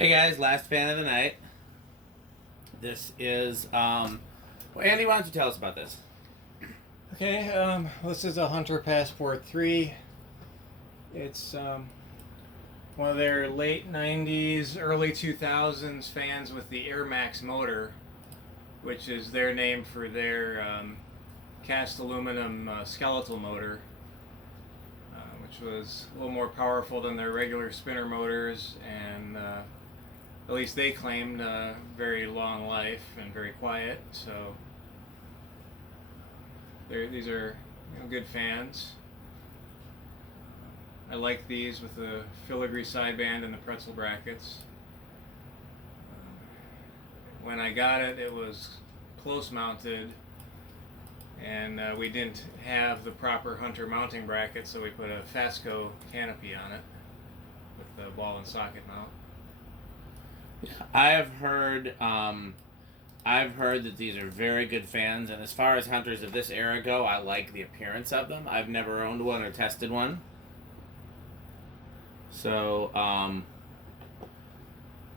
Hey guys, last fan of the night. This is, well, Andy, why don't you tell us about this? Okay, this is a Hunter Passport 3. It's one of their late 90s, early 2000s fans with the Air Max motor, which is their name for their cast aluminum skeletal motor, which was a little more powerful than their regular spinner motors, and at least they claimed very long life and very quiet. So these are good fans. I like these with the filigree sideband and the pretzel brackets. When I got it, it was close mounted, and we didn't have the proper Hunter mounting bracket, so we put a Fasco canopy on it with the ball and socket mount. I've heard that these are very good fans, and as far as Hunters of this era go, I like the appearance of them. I've never owned one or tested one. So,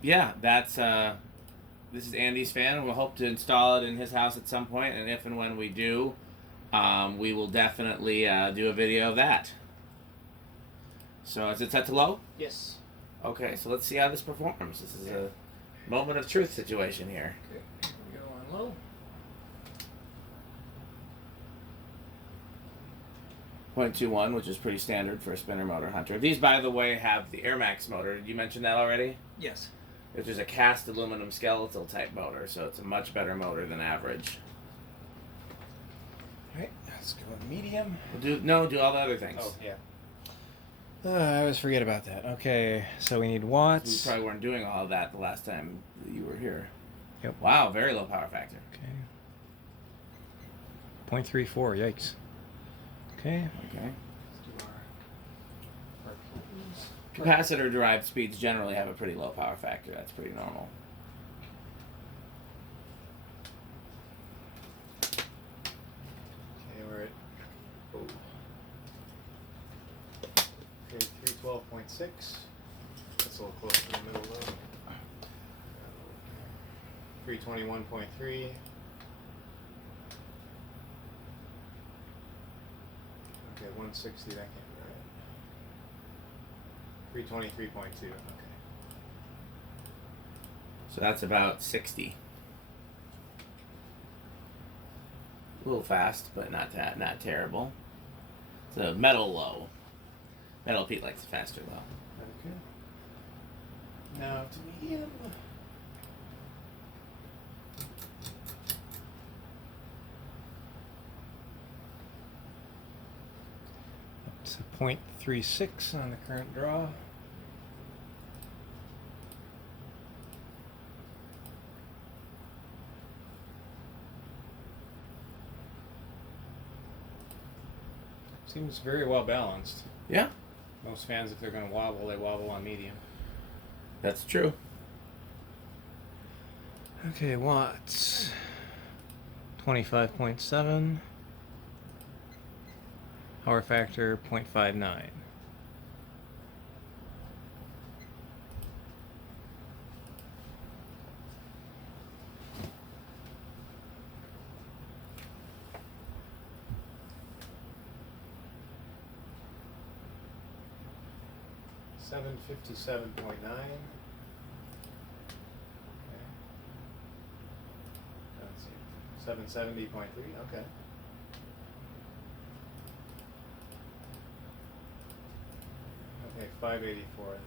yeah, that's, this is Andy's fan. We'll hope to install it in his house at some point, and if and when we do, we will definitely do a video of that. So, is it set to low? Yes. Okay, so let's see how this performs. This is a moment of truth situation here. Okay, we go on low. 0.21, which is pretty standard for a spinner motor Hunter. These, by the way, have the Air Max motor. Did you mention that already? Yes. Which is a cast aluminum skeletal type motor, so it's a much better motor than average. Alright, let's go with medium. Do all the other things. Oh, yeah. I always forget about that. Okay, so we need watts. We probably weren't doing all of that the last time that you were here. Yep. Wow, very low power factor. Okay. 0.34, yikes. Okay. Okay. Capacitor-derived speeds generally have a pretty low power factor. That's pretty normal. Okay, we're at 312.6. That's a little close to the middle though. 321.3. Okay, 160, that can't be right. 323.2, okay. So that's about 60. A little fast, but not terrible. It's a metal low. Metal Pete likes a faster low. Okay. Now to medium. It's a 0.36 on the current draw. Seems very well balanced. Yeah, Most fans, if they're going to wobble, they wobble on medium. that's true. Okay, watts. 25.7. Power factor 0.59. $757.9. Let's see. 770.3. Okay. Okay, 584.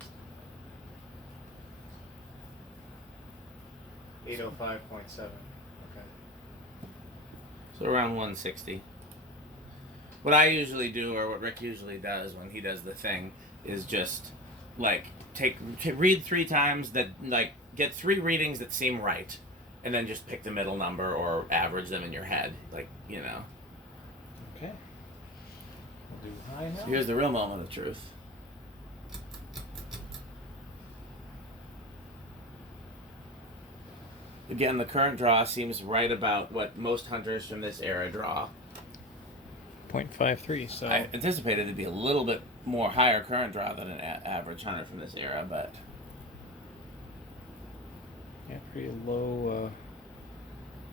805.7. Okay. So around 160. What I usually do, or what Rick usually does when he does the thing, is just like read 3 times that, like, get 3 readings that seem right, and then just pick the middle number or average them in your head, like, you know. Okay. We'll do high now. So here's the real moment of truth. Again, the current draw seems right about what most Hunters from this era draw. 0.53. So I anticipated it'd be a little bit more higher current draw than an average Hunter from this era, but pretty low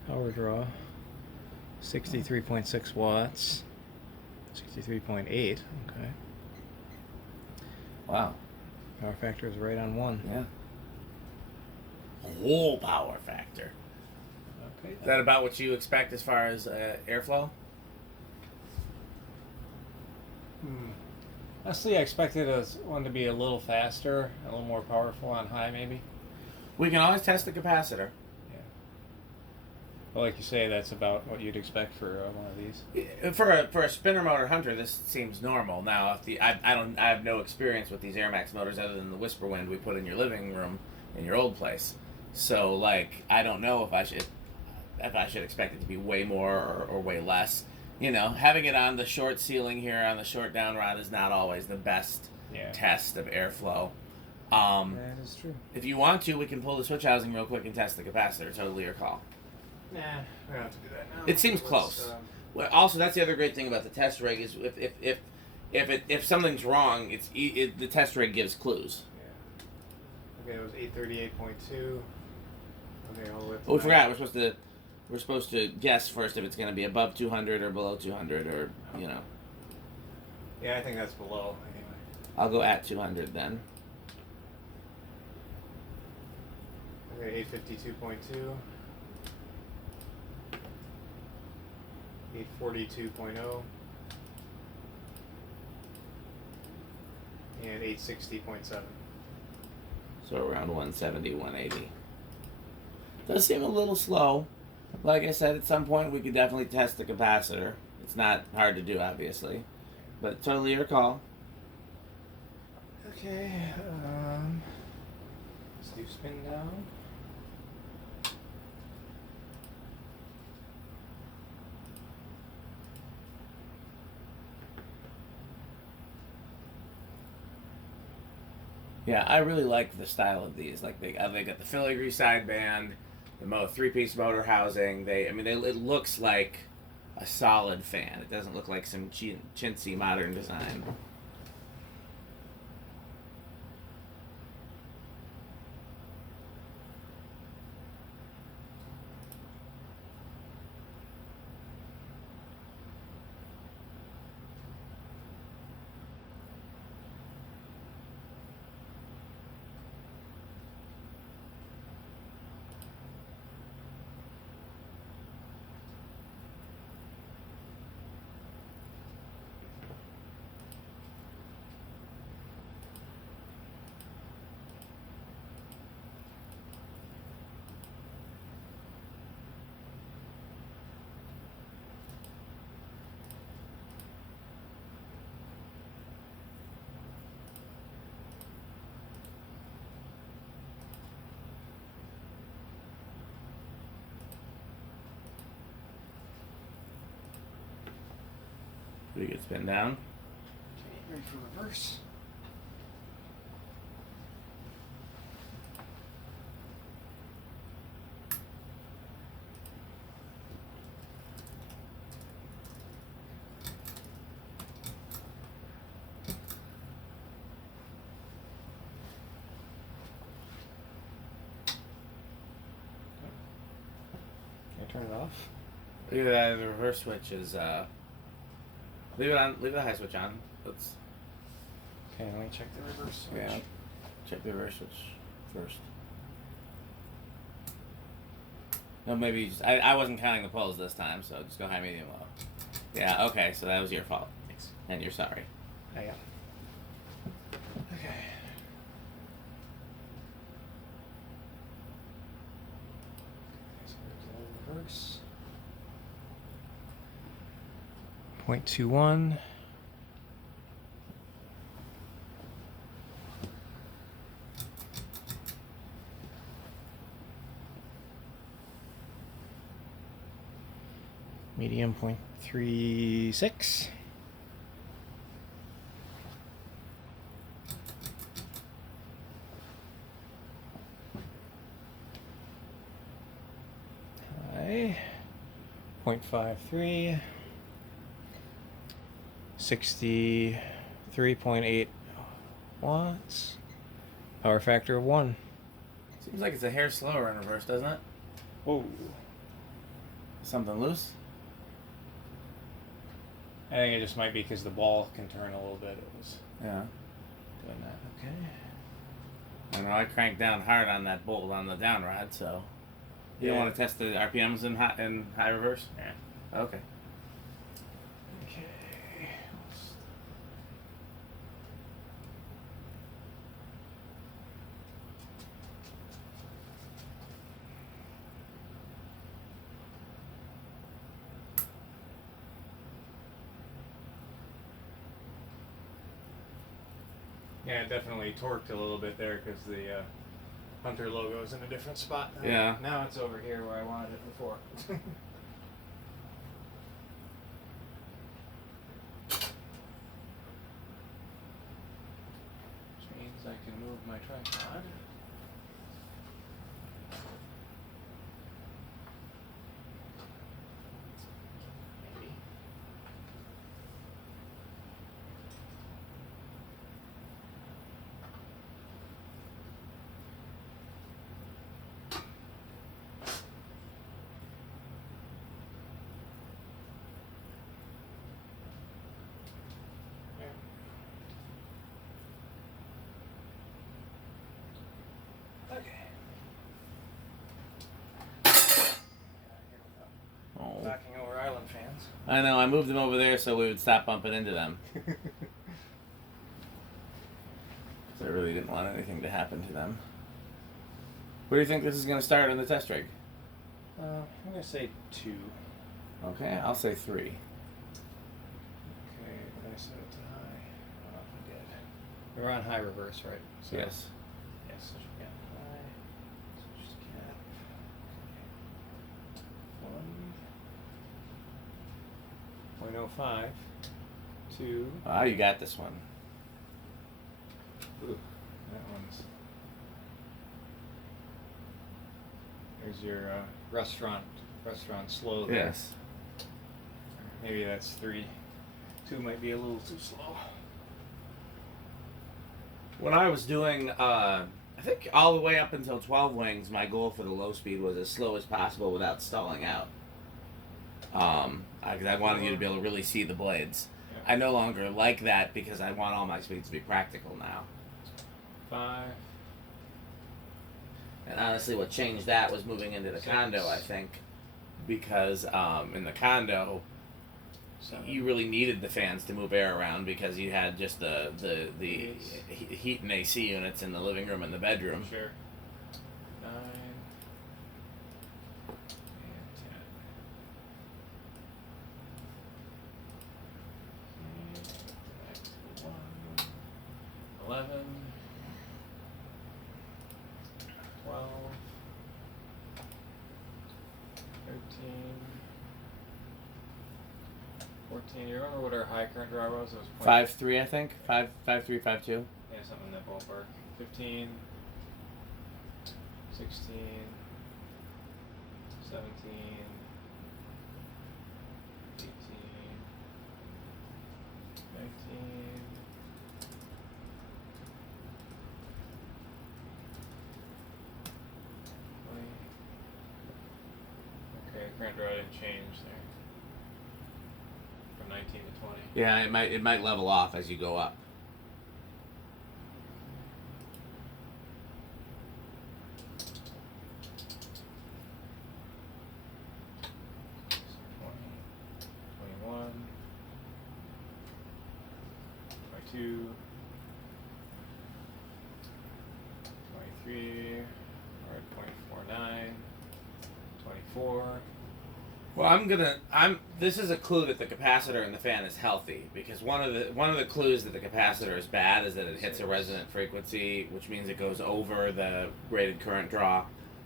power draw. 63.6 watts. 63.8. Okay. Wow. Power factor is right on 1. Yeah. Whole power factor. Okay. Is that about what you expect as far as airflow? Honestly, I expected one to be a little faster, a little more powerful on high, maybe. We can always test the capacitor. Yeah. Well, like you say, that's about what you'd expect for one of these. For a spinner motor hunter, this seems normal. Now, if I have no experience with these AirMax motors other than the whisper wind we put in your living room in your old place. So like, I don't know if I should expect it to be way more or way less. You know, having it on the short ceiling here on the short down rod is not always the best test of airflow. That is true. If you want to, we can pull the switch housing real quick and test the capacitor. Totally your call. Nah, we don't have to do that now. It seems close. Well, also, that's the other great thing about the test rig is if something's wrong, the test rig gives clues. Yeah. Okay, it was 838.2. Okay, all the way up to Oh, we forgot. We're supposed to guess first if it's going to be above 200 or below 200 or, you know. Yeah, I think that's below anyway. I'll go at 200 then. Okay, 852.2. 842.0. And 860.7. So around 170, 180. Does seem a little slow. Like I said, at some point we could definitely test the capacitor. It's not hard to do, obviously. But totally your call. Okay, let's do spin down. Yeah, I really like the style of these. Like they got the filigree sideband, the three-piece motor housing. It looks like a solid fan. It doesn't look like some chintzy modern design. Pretty good spin down. Okay, ready for reverse. Can I turn it off? Look at that. The reverse switch is. Leave it on. Leave the high switch on. Let's. Okay, let me check the reverse switch. Yeah. Check the reverse switch first. No, maybe you just. I wasn't counting the poles this time, so just go high, medium, low. Yeah. Okay. So that was your fault. Thanks. And you're sorry. I am. Okay. So there's the reverse. 0.21. Medium 0.36. High 0.53. 63.8 watts. Power factor of 1. See, Seems like it's a hair slower in reverse, doesn't it? Whoa. Something loose? I think it just might be because the ball can turn a little bit. It was Yeah. doing that. Okay. I know I cranked down hard on that bolt on the down rod, so you don't want to test the RPMs in high reverse? Yeah. Okay. Okay. Yeah, it definitely torqued a little bit there because the Hunter logo is in a different spot now. Yeah. Now it's over here where I wanted it before. Which means I can move my tripod. Maybe. Oh. Knocking over island fans. I know, I moved them over there so we would stop bumping into them. So I really didn't want anything to happen to them. Where do you think this is going to start on the test rig? I'm going to say 2. Okay, I'll say 3. Okay, I'm going to set it to high. Oh, I did. We're on high reverse, right? So Yes. Yes, so yeah, high. Switch to cap. Okay. 1.05. 2. Ah, you got this one. Ooh, that one's. There's your restaurant slow there. Yes. Maybe that's 3. 2 might be a little too slow. When I was doing, I think all the way up until 12 wings, my goal for the low speed was as slow as possible without stalling out. Because I wanted you to be able to really see the blades. Yeah. I no longer like that because I want all my speeds to be practical now. 5. And honestly, what changed that was moving into the 6. condo, I think. Because in the condo, 7. you really needed the fans to move air around because you had just the heat and AC units in the living room and the bedroom. Sure. 9. And 10. Back to 1. 11. 12. 13. 14. You remember what our high current draw was? It was 5.3, I think. 5.3, 5.2. Yeah, something in that ballpark. 15. 16. 17. 18. 19. 20. Okay, current draw didn't change there. From 19 to 20. Yeah, it might level off as you go up. So 20, 21, 22, 23, or at 0.49, 24. Well, this is a clue that the capacitor in the fan is healthy because one of the clues that the capacitor is bad is that it hits a resonant frequency, which means it goes over the rated current draw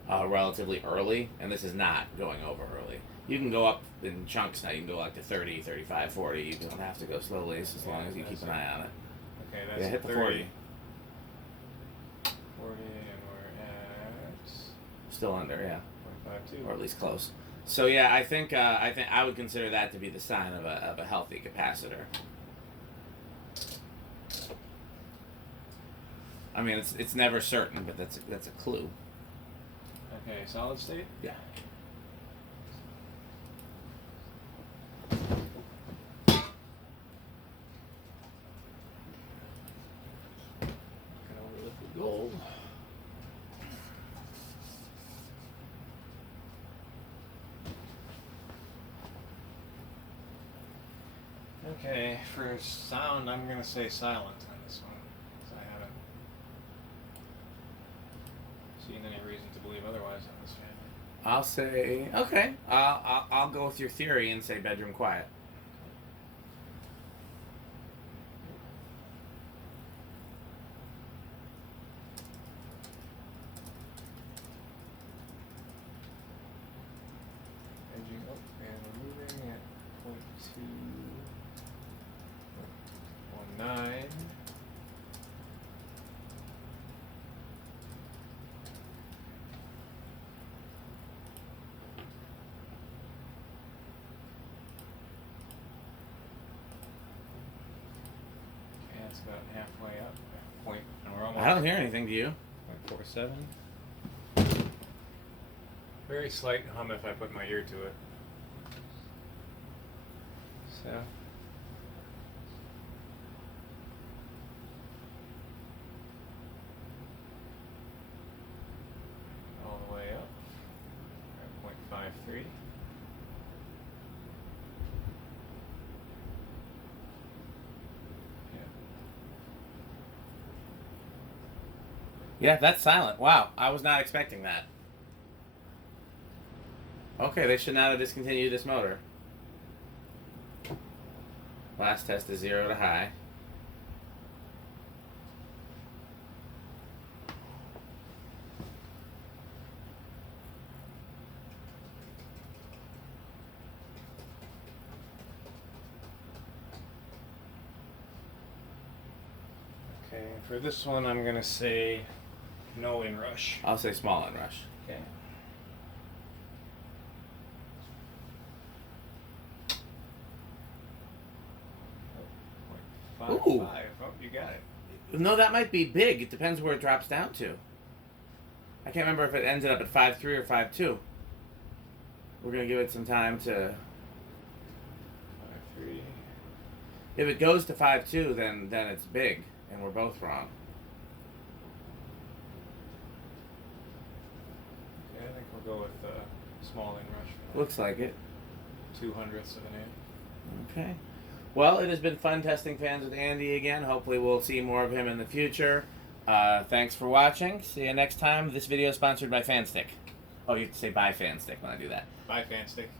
relatively early, and this is not going over early. You can go up in chunks now. You can go like to 30, 35, 40. You don't have to go slowly as long as you keep an eye on it. Okay, that's Yeah, hit the 30. 40. 40, and we're at Still under, yeah, 25 or at least close. So yeah, I think I would consider that to be the sign of a healthy capacitor. I mean, it's never certain, but that's a clue. Okay, solid state? Yeah. Over liquid gold. Okay, for sound, I'm going to say silent on this one, because I haven't seen any reason to believe otherwise on this fan. I'll say okay. I'll go with your theory and say bedroom quiet. Edging up and moving at 0.219. Okay, that's about halfway up. Point, and we're almost. I don't hear anything. Do you? 0.47. Very slight hum if I put my ear to it. So. All the way up. We're at 0.53. Yeah, that's silent. Wow, I was not expecting that. Okay, they should not have discontinued this motor. Last test is 0 to high. Okay, for this one I'm gonna say no inrush. I'll say small inrush. Okay. Ooh. 5.5. Oh, you got it. No, that might be big. It depends where it drops down to. I can't remember if it ended up at 5.3 or 5.2. We're gonna give it some time to. 5.3. If it goes to 5.2, then it's big, and we're both wrong. Okay, I think we'll go with small inrush for that. Looks like it. 0.02 of an inch. Okay. Well, it has been fun testing fans with Andy again. Hopefully we'll see more of him in the future. Thanks for watching. See you next time. This video is sponsored by Fanstick. Oh, you have to say bye Fanstick when I do that. Bye, Fanstick.